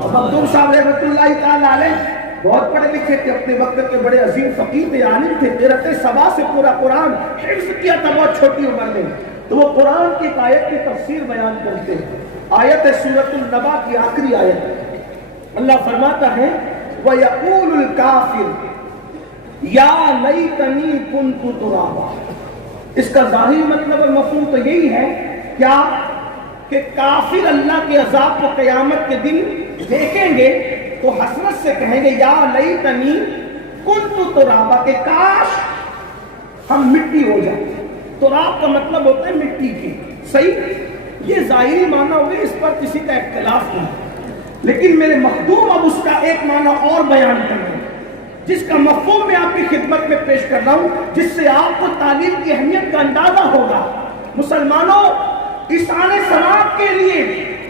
مخدوم صاحب رحمۃ اللہ تعالی علیہ بہت پڑھے لکھے تھے، اپنے وقت کے بڑے عظیم فقیہ تھے، عالم تھے، قرأت سبا سے پورا قرآن حفظ کیا تھا بہت چھوٹی عمر میں. تو وہ قرآن کی ایک آیت کی تفسیر بیان کرتے ہیں. آیت ہے سورۃ النبا کی آخری آیت. اللہ فرماتا ہے وَيَقُولُ الْكَافِرُ يَا لَيْتَنِي كُنْتُ تُرَابًا. اس کا ظاہری مطلب اور مفہوم تو یہی ہے کیا کہ کافر اللہ کے عذاب کو قیامت کے دن دیکھیں گے تو حسرت سے کہیں گے یا لیتنی کنت ترابا، کہ کاش ہم مٹی ہو جائیں. تراب کا مطلب ہوتا ہے مٹی کی. صحیح، یہ ظاہری معنی ہو گئے، اس پر کسی کا اختلاف نہیں. لیکن میرے مخدوم اب اس کا ایک معنی اور بیان کر رہے ہیں جس کا مفہوم میں آپ کی خدمت میں پیش کر رہا ہوں، جس سے آپ کو تعلیم کی اہمیت کا اندازہ ہوگا. مسلمانوں، اس آنے ثواب کے لیے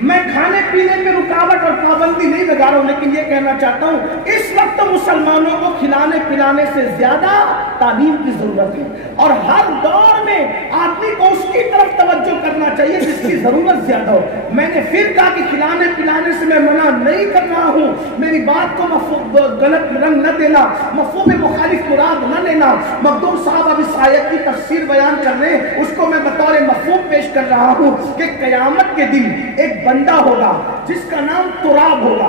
میں کھانے پینے میں رکاوٹ اور پابندی نہیں لگا رہا ہوں، لیکن یہ کہنا چاہتا ہوں اس وقت مسلمانوں کو کھلانے پلانے سے زیادہ تعلیم کی ضرورت ہے، اور ہر دور میں آدمی کو اس کی طرف توجہ کرنا چاہیے جس کی ضرورت زیادہ ہو. میں نے پھر کہا کہ کھلانے پلانے سے میں منع نہیں کر رہا ہوں، میری بات کو غلط رنگ نہ دینا، مفہوم مخالف مراد نہ لینا. مخدوم صاحب اب اس آیت کی تفسیر بیان کر رہے ہیں، اس کو میں بطور مفہوم پیش کر رہا ہوں کہ قیامت کے دن ایک بندہ ہوگا جس کا نام تراب ہوگا.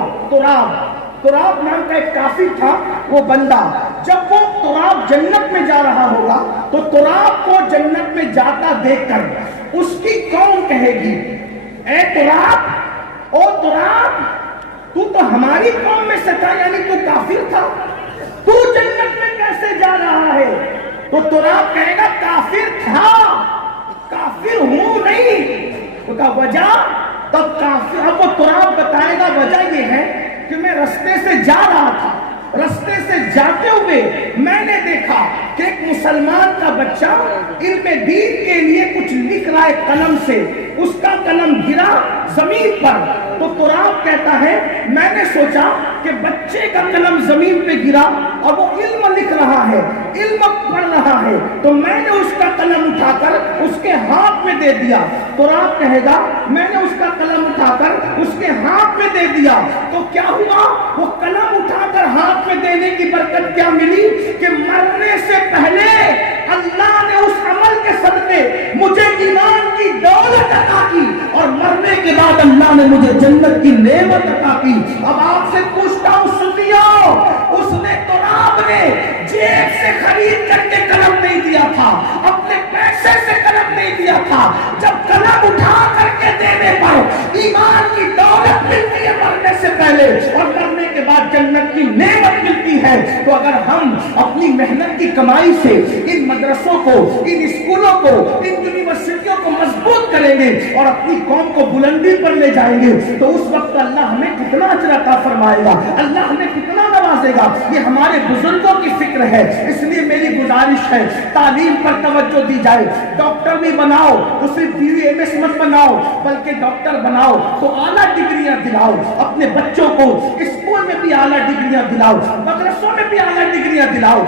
تراب نام کا ایک کافر تھا وہ بندہ. جب وہ تراب جنت میں جا رہا ہوگا تو تراب کو جنت میں جاتا دیکھ کر اس کی قوم کہے گی اے تراب، او تراب، تو ہماری قوم میں سے تھا، یعنی تو کافر تھا، تو جنت میں کیسے جا رہا ہے؟ تو تراب کہے گا کافر تھا، کافر ہوں نہیں. تو کہا وجہ؟ تب کافر، اب وہ تراب بتائے گا وجہ یہ ہے کہ میں رستے سے جا رہا تھا، رستے سے جاتے ہوئے میں نے دیکھا کہ ایک مسلمان کا بچہ علم دین کے لیے کچھ لکھ رہا ہے قلم سے، اس کا قلم گرا زمین پر. تو تراب کہتا ہے میں نے سوچا کہ بچے کا قلم زمین پہ گرا اور وہ علم لکھ رہا ہے، علم پڑھ رہا ہے، تو میں نے اس کا قلم اٹھا کر اس کے ہاتھ میں دے دیا. تراب کہے گا میں نے اس کا قلم اٹھا کر اس کے ہاتھ میں دے دیا. تو کیا ہوا؟ وہ قلم اٹھا کر ہاتھ میں دینے کی برکت کیا ملی کہ مرنے سے پہلے اللہ نے اس عمل کے صدقے مجھے ایمان کی دولت عطا کی، اور مرنے کے بعد اللہ نے مجھے جنت کی نعمت عطا کی. اب آپ سے پوچھتا ہوں سنیو، اس نے تراب نے جیب سے خرید کر کے قلم نہیں دیا تھا، اپنے پیسے سے قلم نہیں دیا تھا. جب قلم اٹھا کر کے دینے پر ایمان کی دولت ملتی ہے مرنے سے پہلے، اور مرنے کے بعد جنت کی نعمت ملتی ہے. تو اگر ہم اپنی محنت کی کمائی سے ان مدرسوں کو، ان اسکولوں کو، ان یونیورسٹیوں کو مضبوط کریں گے اور اپنی قوم کو بلندی پر لے جائیں گے تو اس وقت اللہ ہمیں کتنا اجر عطا فرمائے گا، اللہ ہمیں کتنا نوازے گا. یہ ہمارے بزرگوں کی فکر ہے. اس لیے میری گزارش ہے تعلیم پر توجہ دی جائے. ڈاکٹر بھی بناؤ تو صرف BA مت بناؤ، بلکہ ڈاکٹر بناؤ تو اعلیٰ ڈگریاں دلاؤ. اپنے بچوں کو اسکول میں بھی اعلیٰ ڈگریاں دلاؤ، مدرسوں میں بھی اعلیٰ ڈگریاں دلاؤ.